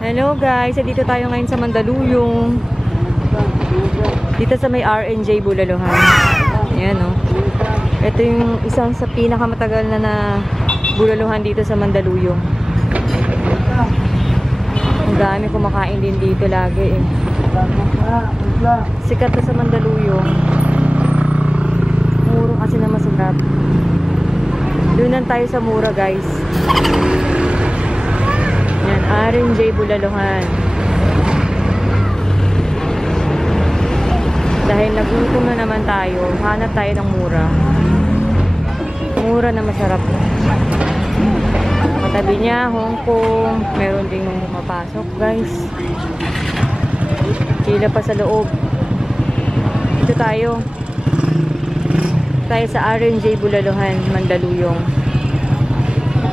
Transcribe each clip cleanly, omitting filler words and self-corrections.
Hello guys, dito tayo ngayon sa Mandaluyong. Dito sa may R&J Bulaluhan. Ayan o. Ito yung isang sa pinakamatagal na bulaluhan dito sa Mandaluyong. Ang dami kumakain din dito lagi eh. Sikat na sa Mandaluyong. Muro kasi na masarap. Doon tayo sa mura guys. Yan, R&J Bulaluhan. Dahil nagutom na naman tayo, hanap tayo ng mura. Mura na masarap. Katabi niya, Hong Kong. Meron ding mapasok guys. Sila pa sa loob. Dito tayo. Tayo sa R&J Bulaluhan, Mandaluyong.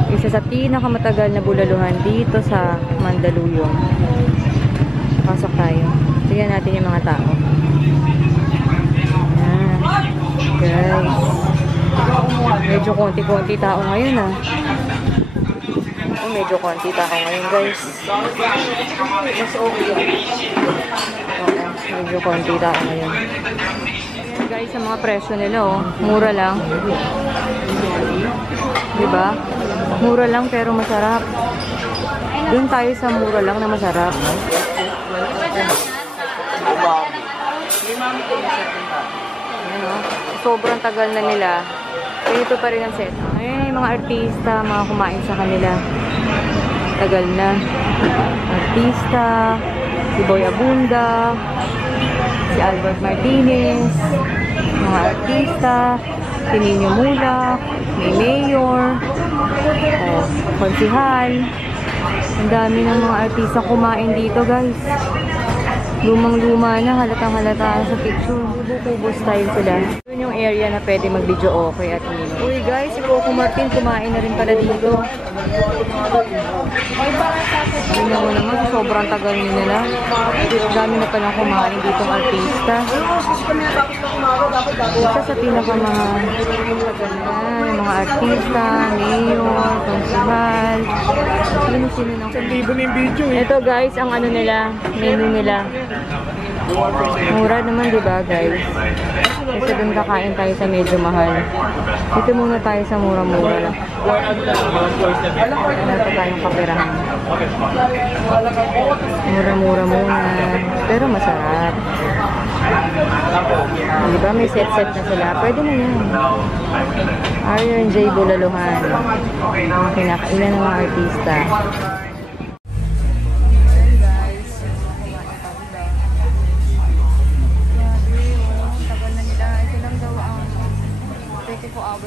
Isa sa pinakamatagal na bulaluhan dito sa Mandaluyong. Pasok tayo. Tignan natin yung mga tao. Ayan. Guys. Medyo konti-konti tao ngayon ah. Medyo konti tao ngayon guys. Mas okay. Medyo konti tao ngayon. Ayan guys, sa mga presyo nila oh. Mura lang. Diba? Mura lang pero masarap. Doon tayo sa mura lang na masarap. Ayan o. Sobrang tagal na nila. Ganito pa rin ang set. Ayan yung mga artista, mga kumain sa kanila. Tagal na. Artista, si Boy Abunda, si Albert Martinez, mga artista, si Nino Mulak, may mayor, konsihal. Ang dami ng mga artista kumain dito guys. Lumang-luma na, halatang-halata sa picture. Kubo-kubo style sila. Yun yung area na pwede mag-video okay at Nino. Uy guys, si Coco Martin kumain na rin pala dito. Tingnan mo naman, sobrang tagal nila. Dami na palang kumain dito ang artista. Isa sa pinaka mga mga artista, mayor, konsihal. Sino-sino ng... Ito guys, ang ano nila, menu nila. Mura naman diba guys? Kasi dun kakain tayo sa medyo mahal. Dito muna tayo sa mura-mura. Wala pa tayong kaperahan. Mura-mura muna. Pero masarap. Diba may set-set na sila? Pwede na yan. R&J Bulaluhan. Kinakailan ng mga artista.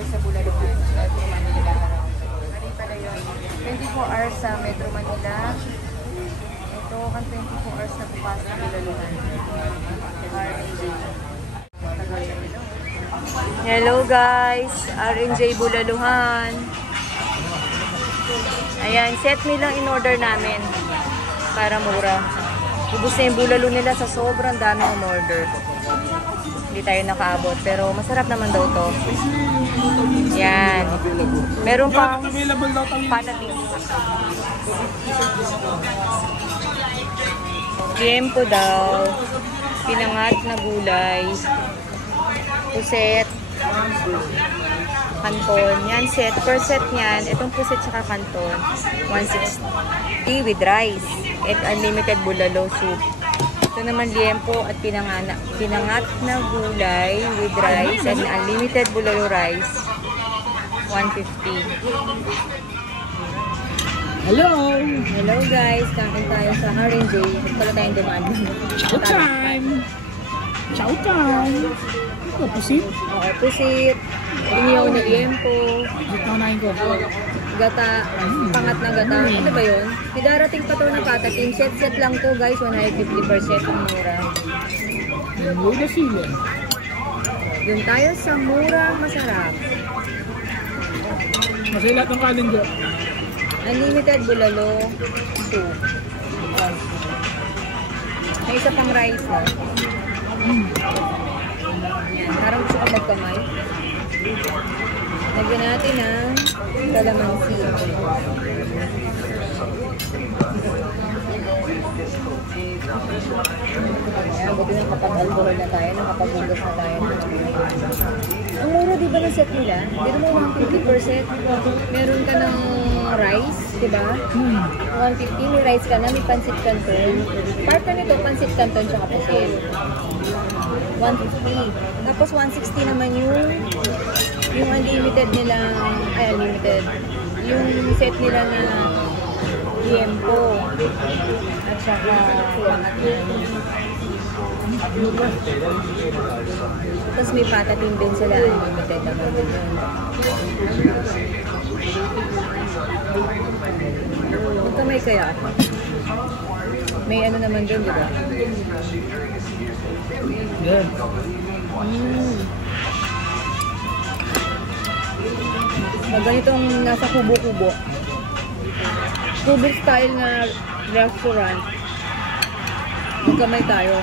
Sa Bulaluhan, Metro Manila. Mali pala yun. 24 hours sa Metro Manila. Ito, kan 24 hours na bukas sa Bulaluhan. R&J. Hello guys, R&J Bulaluhan. Ayan, set nilang in order namin para mura. Ubus na yung bulalo nila sa sobrang dami ng order. Hindi tayo nakaabot, pero masarap naman daw to. Yan. Meron pang patatis. Tiempo daw. Pinangat na gulay. Puset. Kanton. Yan set. Per set niyan. Itong puset tsaka kanton. 160 with rice. At unlimited bulalo soup. Ito naman liempo at pinangat na gulay with rice and unlimited bulalo rice. 150. Hello! Hello guys, kain tayo sa R&J. Ito pala tayong dumaan. Chow time! Chow time! Ito, pusit? Oo, pusit. Iniyaw na liempo. Ito na ko. Gata, pangat na gata. Ano ba yun? Darating pa ito na patating. Set lang to guys, 150% ang mura. Mura sila. Doon tayo sa murang masarap. Masaya lahat ng kanin dyan. Unlimited bulalo soup. May isa pang rice no? Yan, parang gusto ko magkamay. Lagyan natin ang kalamansi. Grabe, nakapag-alcohol na tayo, nakapag-hugas na tayo. Ang mura di ba ng set nila? Dito mo 150 per set. Meron ka ng rice, di ba? 150, may rice ka na, may pancit canton. Part ka nito, pancit canton tsaka pusit. 150. Tapos 160 naman yung unlimited nila, ay unlimited. Yung set nila na liempo. At saka tapos may patatin din sila unlimited naman din yun. Magkamay kaya? May ano naman dun, di ba? Yeah. Pag ganitong nasa kubo-kubo. Kubo style na restaurant. Magkamay tayo.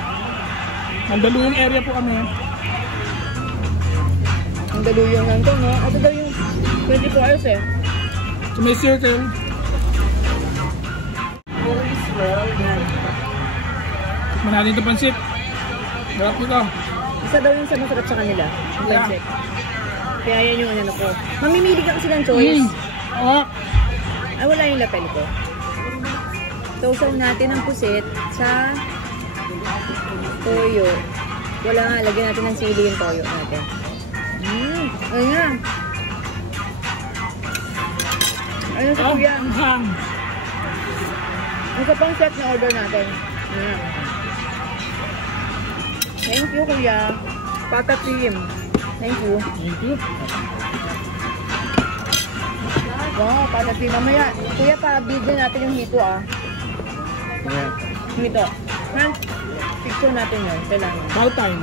Mandaluyong area po kami. Ang daluyong lang to, no? Ito daw yung 24 hours eh. So may circle. Tikman natin ito pansit. Sarap ito. Isa daw yung sa masarap sa kanila. Yung Yeah. pancit. Kaya yan yung ano ko. Mamimili ka kasi ng choice. Oo. Ay, wala yung lapel ko. Sausaw natin ang pusit sa toyo. Wala nga, lagyan natin ng sili yung toyo natin. Ayun nga. Ayun sa kuya. Hang. Isa pang set na order natin. Ayan. Thank you, kuya. Patatim. Thank you. Thank you. Wow, patatim. Mamaya, kuya, pa-video natin yung hito ah. Yeah. Hito. Han, picture natin yun. Kailangan. All time.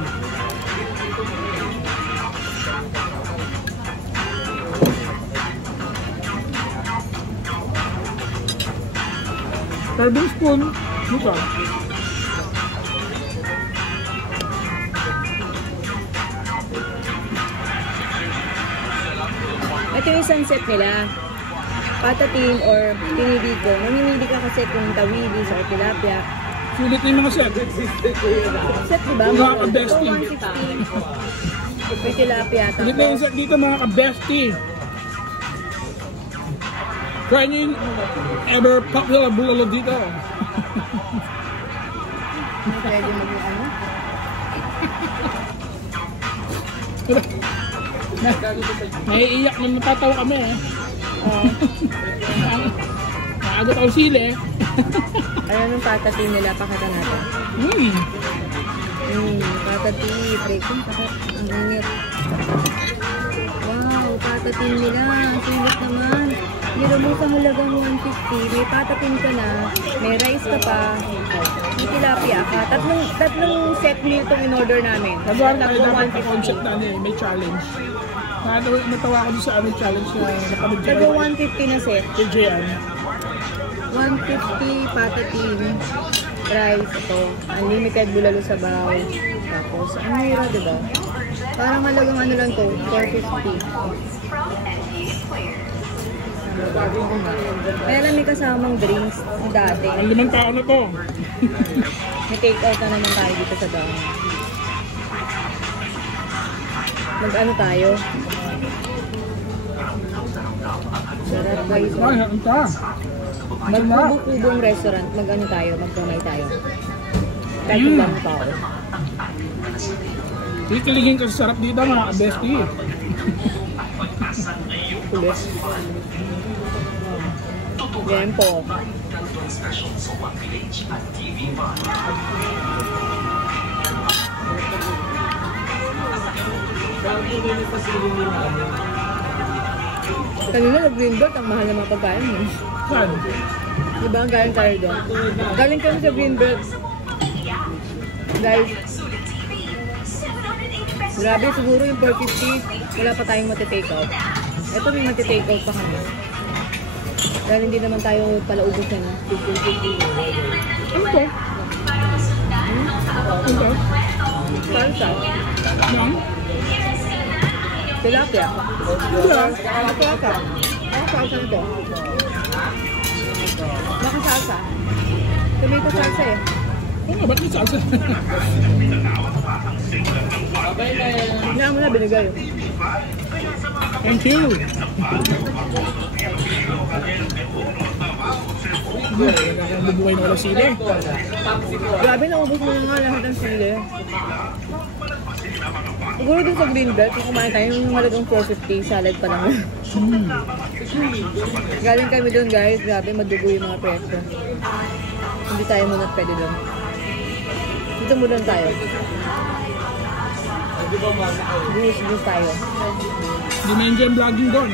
Serving spoon. Dito. Ito yung sunset nila. Patatim or pinili ko. Mamimili ka kasi kung tawilis or tilapia. Sulit na yung mga set. Set diba? Mga ka-bestie. 160. May tilapia. Sulit na yung set dito mga ka-bestie. Try nyo yung ever popular bulalo dito. May pwede maging ano? Naiiyak na matatawa kami eh. Naagot ako sili. Ayan yung patatim nila. Pakita natin. Patatim. Breaking. Ang init. Wow, patatim nila. Sulit naman. Pero mo sa halagang 150, may patatim ka na, may rice ka pa, may tilapia ka. Tatlong set meal itong in-order namin. Nagawa tayo Tatlong dapat sa concept na may challenge. Natawa ko doon sa challenge na napanood ko. Taga 150 na set. Kay JM. 150 patatim, rice ito, unlimited bulalo sabaw. Tapos, ang mura diba? Parang halagang ano lang to, 450. Kaya lang may kasamang drinks dati. Ang 5 tao na to. May take out na naman tayo dito sa daan. Mag-ano tayo? Sarap guys. Ay, ang ta. Mag-kubo-kubong restaurant. Mag-ano tayo? Magkamay tayo. Kahit ibang tao. Tikiligin ka sa sarap dito mga bestie. Kulit. Liempo. Kanina nag-green belt, ang mahal ng mga pagkain mo. Saan? Diba ang galing tayo doon? Galing kami sa green belt. Guys, grabe siguro yung 450, wala pa tayong matitake out. Ito may matitake out pa kami. Dahil hindi naman tayo palaubos yan. Ano to? Ano to? Salsa. Nang? Tilapia. Hindi ah. Salsa. Ano salsa nito? Baka salsa. Tomato salsa eh. Oo nga, ba't may salsa? Hindi mo na binigay. Thank you! Nabubuhay na wala sili. Grabe, naubos mo na nga lahat ng sili. Siguro dun sa Greenbelt, kung kumain tayo, yung malagang 450, salad pa naman. Galing kami dun guys, grabe, madugo yung mga presyo. Hindi tayo muna pwede dun. Dito muna tayo. Bus tayo. Dimension vlogging doon.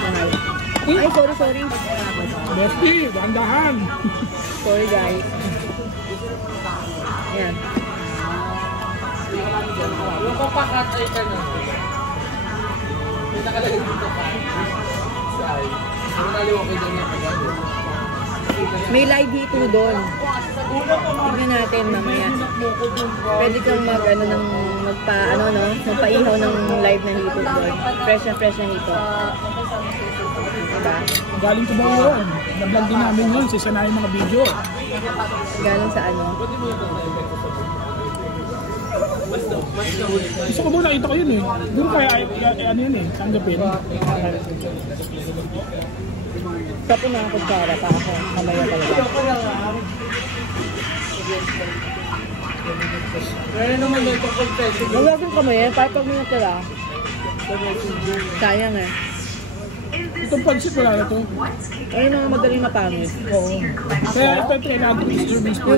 Mahal. Ay, sorry. Bestie, bandahan. Sorry guys. Yan. Yung papakatay ka na. May nakalagay dito pa. Si Ay. Ang naliwa ko dyan yung agad. May live dito doon. Tignan natin mamaya. Pwede kang magpaihaw ng live na hito doon. Fresh na hito. Diba? Galing ko ba yun? Na-vlog din namin yun sa isa na yung mga video. Galing sa ano? Gusto ko muna, nakita ko yun eh. Doon kaya ano yun eh, tanggapin. Sa po mga kutsara pa ako. Kamaya talaga. Kaya naman dito confession. Huwag yung kamaya, kahit pag may natira. Sayang eh. Itong pansit wala na to. Ay, mga madaling mapangit. Oo. Kaya ito kailangan ko service po.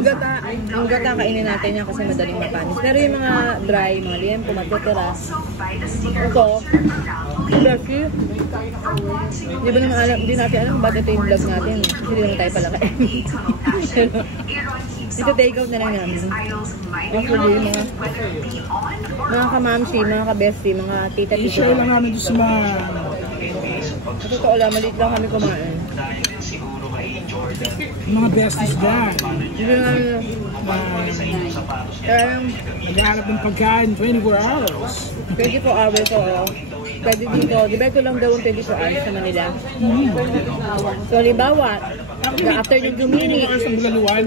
Yung gata kainin natin yan kasi madaling mapanis. Pero yung mga dry, mga liempo, matutira. Ito, Lucky. Di ba naman alam, hindi natin alam bakit ito yung vlog natin. Kasi hindi naman tayo pala kainin. Ito take out na lang namin. Actually, mga kamamsi, mga kabesti, mga tita-tita. I-share lang namin sa mga... Sa totoo lang, maliit lang kami kumain. mga besties dyan. Hindi namin... Naghahanap ng pagkain 24 hours. 24 hours oo. Pwede dito. Di ba ito lang daw 24 hours sa Manila? So, halimbawa, after yung 2 minutes. 24 hours ang Bulaluan.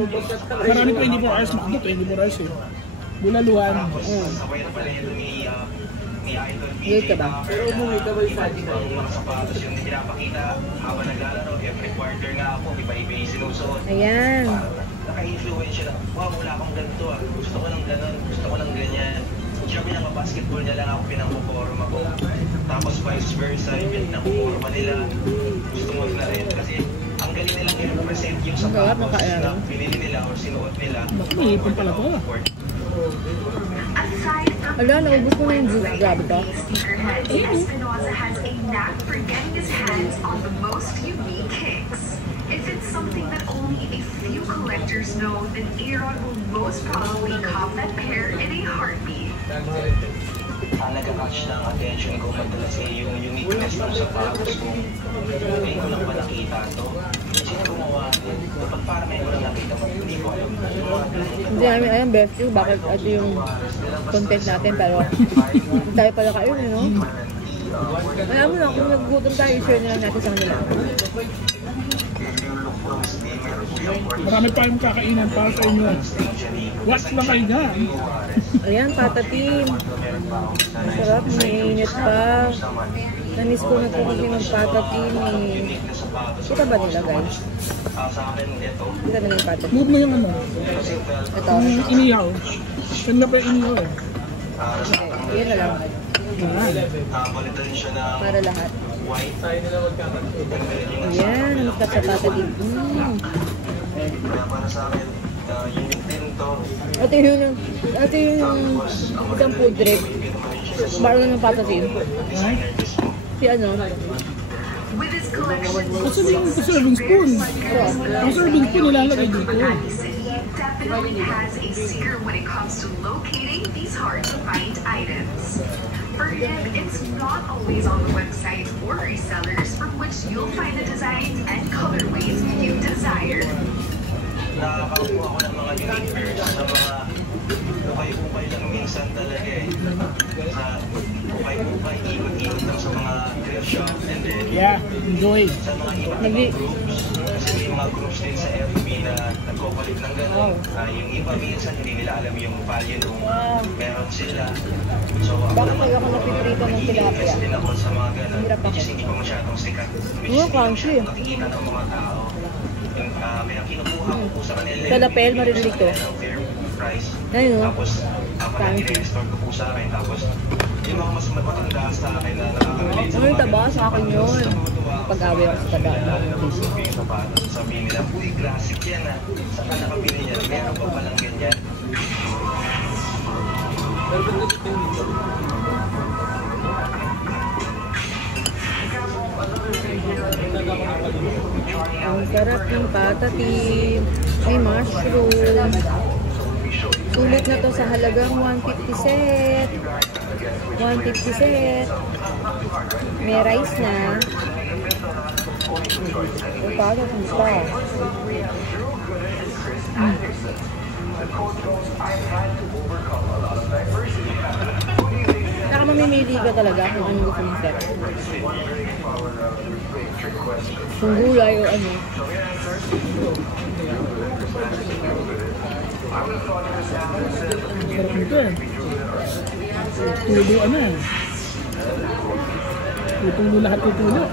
Marami 24 hours. Makabot 24 hours eh. Bulaluan. Dito ba? Pero umuwi ka ba yung sa mga sapatos yung pinapakita habang naglalaro, every quarter nga ako, iba-iba yung sinusuot. Ayan. Naka-influence siya na, wow, wala akong ganito ah. Gusto ko ng ganon, gusto ko ng ganyan. Siya pinaka-basketball niya lang ako, pinang-perform ako. Tapos vice versa, yung pinang-perform nila, gusto mo na rin. Kasi ang galing nilang i-represent yung sapatos na pinili nila or sinuot nila. May ipon pala to. Ala, naubos ko na yung juice. Grabe to. Espinosa has a knack for getting his hands on the most unique kicks. If it's something that only a few collectors know, then Aaron will most probably cop that pair in a heartbeat. Ang nag-catch ng attention ko madalas yung uniqueness ng sapatos ko. Ngayon ko lang ba nakita ito? Sino gumawa? Kapag parang ngayon ko lang nakita mo, hindi ko alam. Hindi namin alam, best you, bakit ito yung content natin, pero tayo pala kayo, no? Alam mo lang, kung nagugutom tayo, share na lang natin sa kanila. Marami pa yung kakainan para sa inyo. Watch lang kayo dyan. Ayan, patatim. Masarap, mainit pa. Nanis ko na ito kasi magpatatim eh. Kita ba nila guys? Kita nila yung patatim. Move mo yung ano. Ito. Yung inihaw. Yan na pa yung inihaw eh. Okay, yan na lang. Para lahat. Ayan, namis ka sa patatim. Ito yung isang food trip. Baro ng patatim. Si ano? With his collection Kasi yung serving spoon. Ang serving spoon nilalagay dito. definitely has a secret when it comes to locating these hard-to-find items. For him, it's not always on the website or resellers from which you'll find the designs and colorways you desire. Nakakakuha ko ng mga unique pairs sa mga ukay-ukay lang minsan talaga eh. Sa ukay-ukay, ikot-ikot lang sa mga thrift shop and then Yeah, enjoy. sa mga ibang groups. Kasi may mga mga groups din sa FB na nagkukulit ng gano'n. Yung iba minsan hindi nila alam yung value nung meron sila. So Bakit pag ako napiprito ng tilapia? invest din ako sa mga gano'n. Hirap ako. Which is hindi pa masyadong sikat. Which Oo, is crunchy. nakikita ng mga tao. Yung may kinukuha ko po sa kanila. Sa lapel, maririnig to. Fair price. Ayun, no? Tapos, Crunchy. i-restore ko po sa akin. Tapos, yung mga mas matanda sa akin na nakaka-relate sa Ano yung mga taba? Sa akin yun. Pag-away ako sa taba. yung sapatos, sabihin nila, uy, classic yan ah. Saan ka nakabili niyan? Meron pa palang ganyan. Ang sarap ng patatim. May mushroom. Sulit na to sa halagang 150 set. 150 set. May rice na. O, patatim pa. Saka mamimili ka talaga kung ano gusto mong set. Kung gulay o ano. Sarap nito eh. Tulo ano eh. Tutulo lahat tutulo.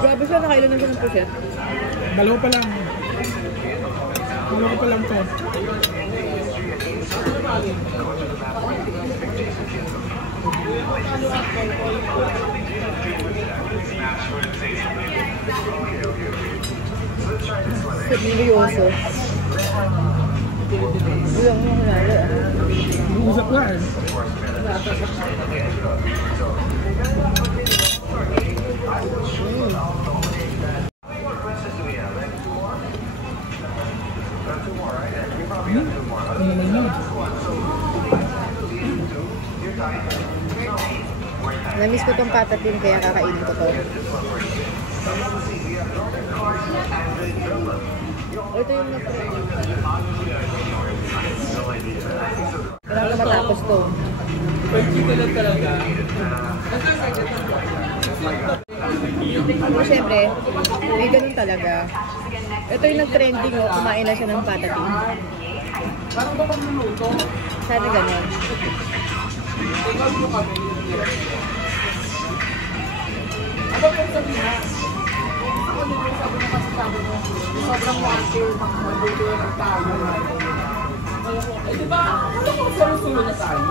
Grabe siya, nakailan na siya ng puset. Dalawa pa lang. Dalawa pa lang to. Seryoso. Ulang mo kunwari ah. Usap nga eh. Ano naman yun? Namiss ko tong patatim kaya kakainin ko to. Ito yung na-trend. Kailangan na matapos to. Pero syempre, may ganun talaga. Ito yung nag-trending oh, kumain na siya ng patatim. Sana ganun. Sobrang water, mag-mabuto ng tayo. Eh, di ba? Ano kung solo-solo na tayo?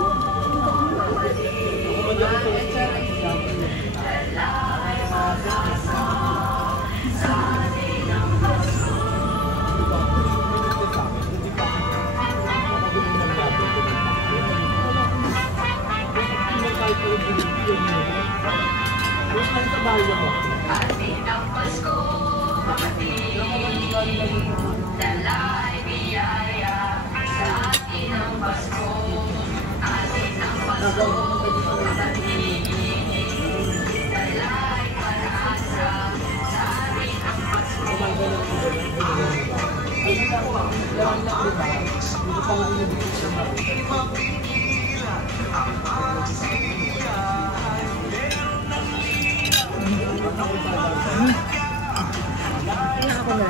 Ako na.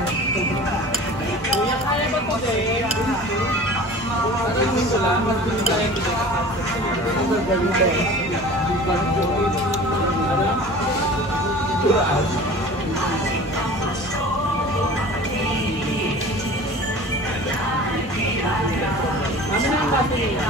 Kaya ba ito eh? Ano yung sila? Mag-binigay ito eh? Ano ba ito? Ano na yung bato nila?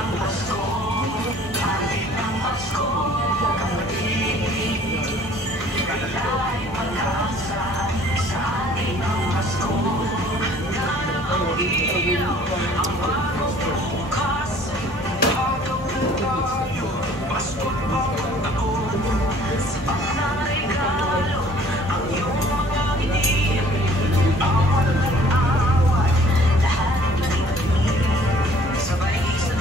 Sabay sa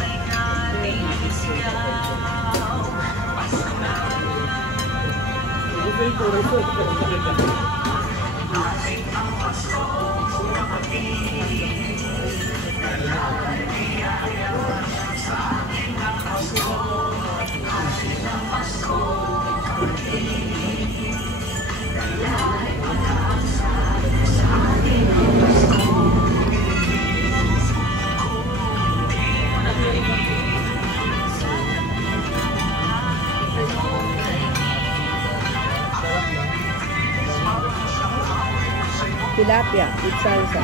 Tilapia with salsa.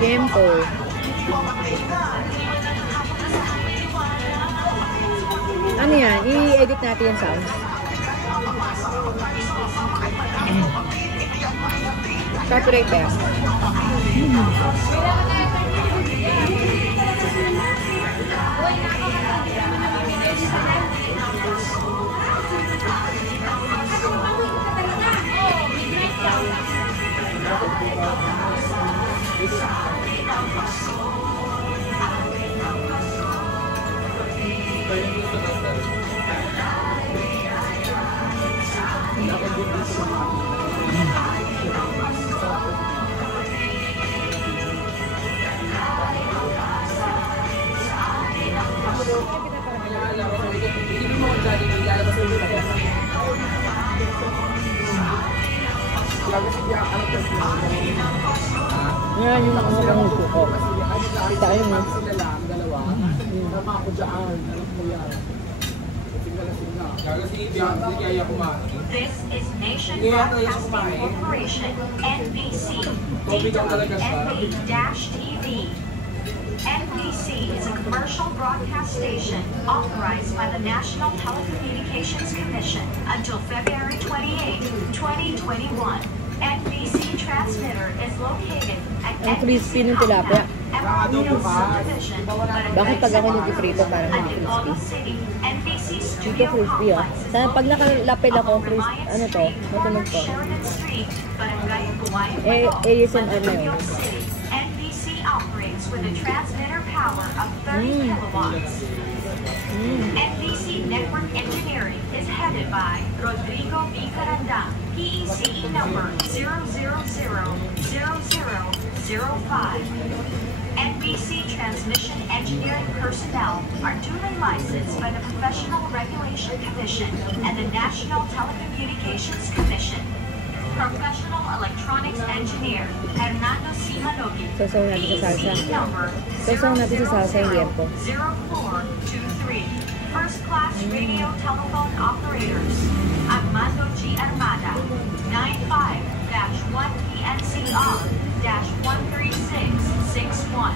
Tiempo. Ano yan? I-edit natin yung sounds. Copyright ba yan? Yan yung mga nguso ko. Kita kayo mo. Tama ako dyan. Alam mo yan. This is Nation Broadcasting Corporation, NBC, DWNB-TV. NBC is a commercial broadcast station authorized by the National Telecommunications Commission until February 28, 2021. NBC transmitter is located at crispy ng tilapia. Bakit pag ako nag-prito parang crispy? Dito crispy oh. Sana pag nakalapil ako, crispy, ano to? Matunog to. ASMR na yun. NBC operates with a transmitter power of 30 kilowatts. NBC Network Engineering is headed by Rodrigo B. Caranda, PECE number 0000005. NBC Transmission Engineering personnel are duly licensed by the Professional Regulation Commission and the National Telecommunications Commission. Professional Electronics Engineer Hernando C. Manogi, Sasaw natin sa salsa. PECE number Sasaw natin sa salsa yung liempo. 0423. First Class Radio Telephone Operators Armando G. Armada 95-1PNCR-13661.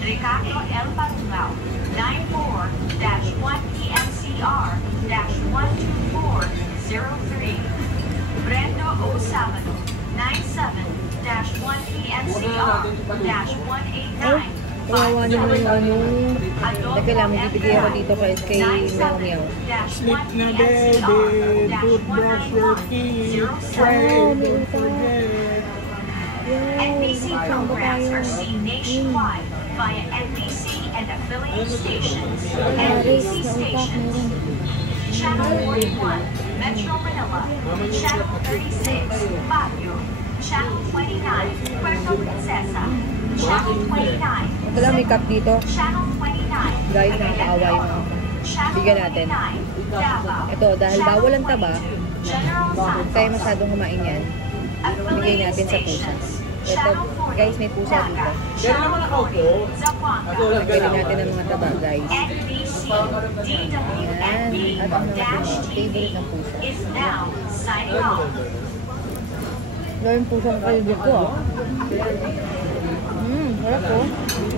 Ricardo L. Barungao 94-1PNCR-12403. Brendo O. Sabado 97-1PNCR-189. Kawawa naman yung ano. Teka lang, bibigay ako dito kay Meow Meow. Sleep na baby, toothbrush your teeth, pray, don't forget. NBC programs are seen nationwide via NBC and affiliate stations. NBC stations. Channel 41, Metro Manila. Channel 36, Baguio. Channel 29, Puerto Princesa. Channel 29. Ito lang, may cup dito. Channel 29. Guys, nakakaaway mo. Bigyan natin. Ito, dahil bawal ang taba, huwag tayo masyadong kumain yan. Bigay natin sa pusa. Ito, guys, may pusa dito. Yan naman ako po. Bigyan natin ng mga taba, guys. NBC Yan. At ang mga favorite ng pusa. is now signing off. Ito yung pusang kalibig ko, ah. Harap po.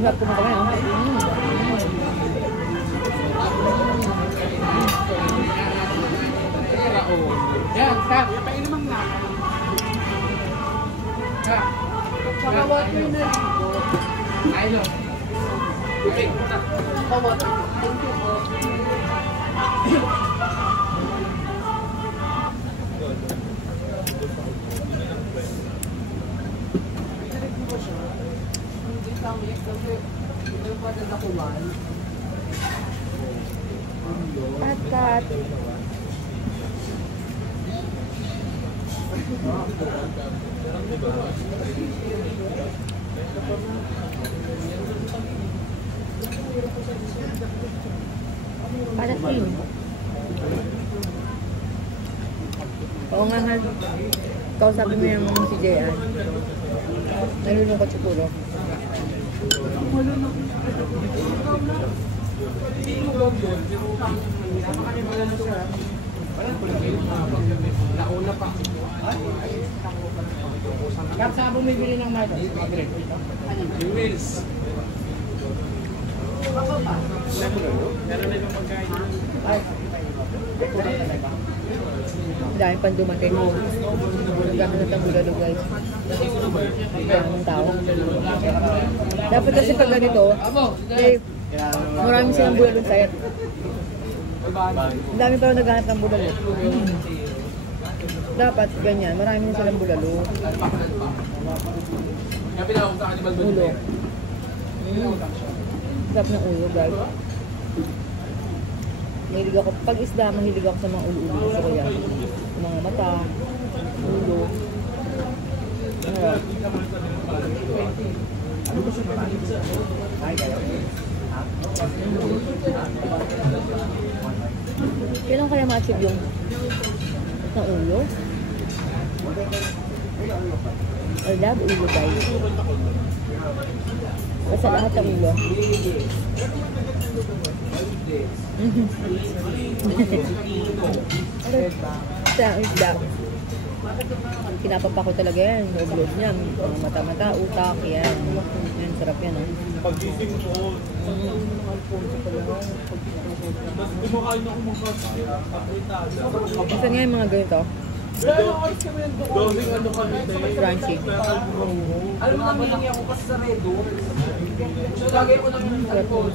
Harap po na kami, ah. Yan, Kak, painomang na. Kak, tsaka water na rin po. Ayun. Okay, muna. Water. Thank you po. Kat. Parating. Oo nga nga. Kausapin mo yung si Jayan. Nalulungkot siguro. Nauna pa. Kaya saan bumibili ng Marcos? Yung Wills. Dahil pang dumating. Gamit na tambulalo guys. Kaya ng tao. Dapat kasi pag ganito, eh, marami silang bulalong sayat. Ang dami pa rin naghanap ng bulalo. Dapat ganyan, marami na silang bulalo. Ulo. Sarap ng ulo guys. Mahilig ako, pag isda, mahilig ako sa mga ulo-ulo. Gusto ko yan. Mga mata, ulo. Kailan kaya ma-achieve yung ng ulo? I love ulo guys. Basta lahat ng ulo. Sa isda. Kinapapa ko talaga yan. Loob niya. Mga mata-mata, utak, yan. Yan, sarap yan. Pag-ising mo. Gusto niya yung mga ganito. Gawing ano kami Crunchy. Alam mo namin lang ako kasi sa Redo. So lagay ko namin yung alcohol.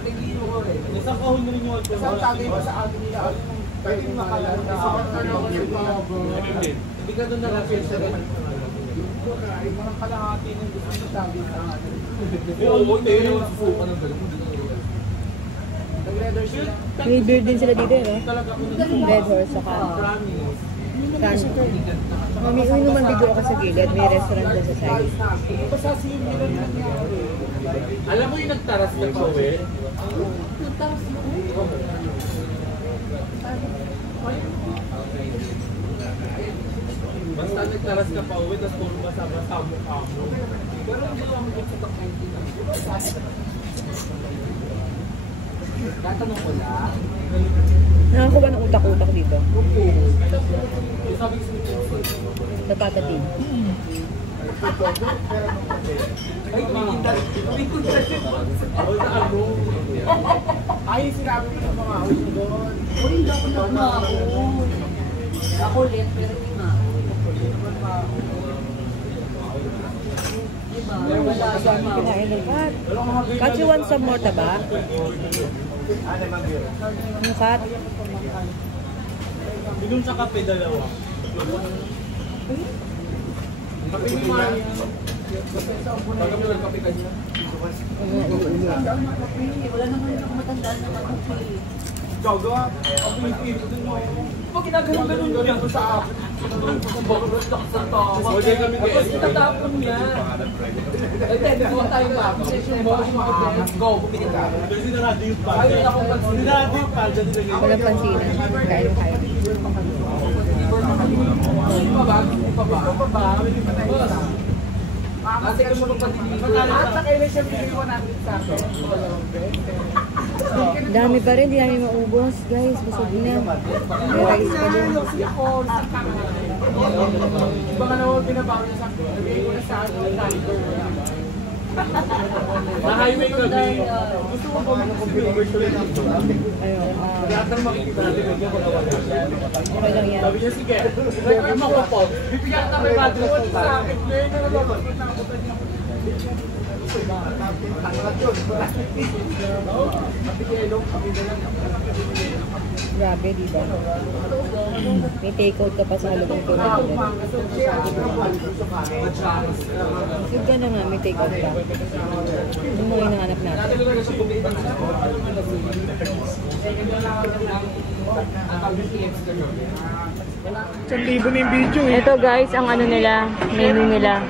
Tigilo ko rin. Isang kahon na rin yung alcohol. Isang tagay pa sa atin nila. Pwede makalala na ako. Hindi ka doon nakapil sa Redo. Parang kalahati ng gusto sa tagay sa atin. Oo, tayo yung susuka ng gano'n. May beer din sila dito, no? Red Horse sa Kano. May inuman video ako sa gilid. May restaurant doon sa side. Alam mo yung nagtaras na Chloe? Basta nagtaras ka pa uwi, tapos puro basa-basa mo ka mo. Pero hindi ko ang sa tatanong ko lang. Nakakuha ng utak-utak dito. Sa patatin. Ay, sinabi ko ng mga house doon. Uy, dapat na ako. Ako ulit, pero hindi nga. Diba? Wala siya ma. Kinain ng kat. Kat, you want some more taba? Ano kat? Bigong sa kape, dalawa. Kape ni Maria. Baga mo lang kape kanina. Wala naman ako matandaan na mag-kape. Gaga, ako yung favorite din mo. Pag ginaganon-ganon niya sa akin. Bakit sa tawa? Tapos itatapon niya. Hindi mo tayong tapon. Go, bumili ka. Pero sinarado yung pad. Sinarado yung pad. Walang pansinan. Kain-kain. Hindi pa ba? Hindi pa ba? Kasi kung magpapadiligo. At sa kailan siya piniliwan natin sa akin. Dami pa rin, di namin maubos. Guys, busog na. May rice pa din. Iba ka naman pinabawa niya sa akin. Nabigay ko na sa akin. Na-highway kami. Gusto ko ba mag-computer? Ayun. Lahat ng makikita natin. Okay lang yan. Sabi niya, sige. Sabi ko yung makupog. Bibigyan ka kay Madrid sa akin. Ngayon na naman. Grabe, di ba? May take-out ka pa sa halong ko na doon. Yung ka na nga, may take-out ka. Yung mga hinahanap natin. 1,000 na yung video eh. Ito guys, ang ano nila, menu nila.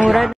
Mura